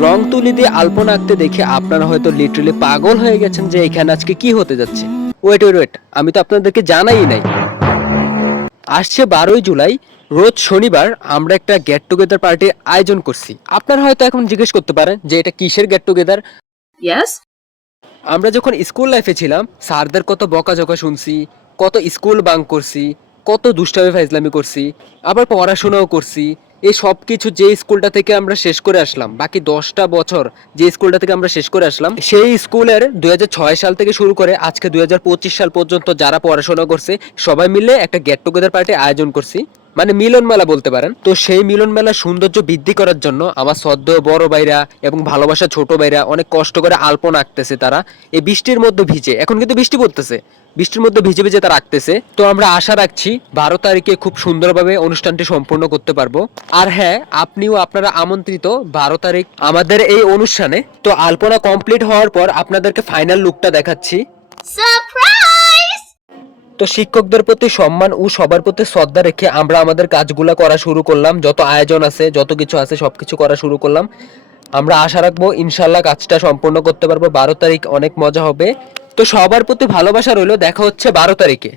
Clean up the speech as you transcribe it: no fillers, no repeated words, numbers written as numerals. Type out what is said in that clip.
রং তুলি দিয়ে আলপনা আঁকতে দেখে আপনারা হয়তো লিটারালি পাগল হয়ে গেছেন যে এখানে আজকে কি হতে যাচ্ছে। ওয়েট ওয়েট ওয়েট, আমি তো আপনাদেরকে জানাই নাই। আসছে 12ই জুলাই, রোজ শনিবার আমরা একটা গেট টুগেদার পার্টির আয়োজন করছি। আপনারা হয়তো এখন জিজ্ঞেস করতে পারেন যে এটা কিসের গেট টুগেদার। Yes? আমরা যখন স্কুল লাইফে ছিলাম স্যারদের কত বকাঝকা শুনছি, কত স্কুল বাঙ্ক করছি, কত দুষ্টামি ফাইজলামি করছি, আবার পড়াশোনাও করছি। এই সব কিছু যে স্কুলটা থেকে আমরা শেষ করে আসলাম, বাকি 10টা বছর যে স্কুলটা থেকে আমরা শেষ করে আসলাম, সেই স্কুলের 2006 সাল থেকে শুরু করে আজকে 2025 সাল পর্যন্ত যারা পড়াশোনা করছে সবাই মিলে একটা গেট টুগেদার পার্টি আয়োজন করছি, মানে মিলন মেলা বলতে পারেন। তো সেই মিলন মেলার সৌন্দর্য বৃদ্ধি করার জন্য আমার শ্রদ্ধেয় বড় ভাইরা এবং ভালোবাসা ছোট ভাইরা অনেক কষ্ট করে আলপনা আঁকতেছে। তারা এই বৃষ্টির মধ্যে ভিজে, এখন কিন্তু বৃষ্টি পড়তেছে, বৃষ্টির মধ্যে ভিজে ভিজে তারা আঁকতেছে। তো আমরা আশা রাখছি 12 তারিখে খুব সুন্দরভাবে অনুষ্ঠানটি সম্পূর্ণ করতে পারবো। আর হ্যাঁ, আপনিও আপনারা আমন্ত্রিত 12 তারিখ আমাদের এই অনুষ্ঠানে। তো আলপনা কমপ্লিট হওয়ার পর আপনাদেরকে ফাইনাল লুকটা দেখাচ্ছি। Surprise! তো শিক্ষকদের প্রতি সম্মান ও সবার প্রতি শ্রদ্ধা রেখে আমরা আমাদের কাজগুলো করা শুরু করলাম। যত আয়োজন আছে, যত কিছু আছে, সবকিছু করা শুরু করলাম। আমরা আশা রাখবো ইনশাল্লাহ কাজটা সম্পূর্ণ করতে পারবো। 12 তারিখ অনেক মজা হবে। তো সবার প্রতি ভালোবাসা রইলো, দেখা হচ্ছে 12 তারিখে।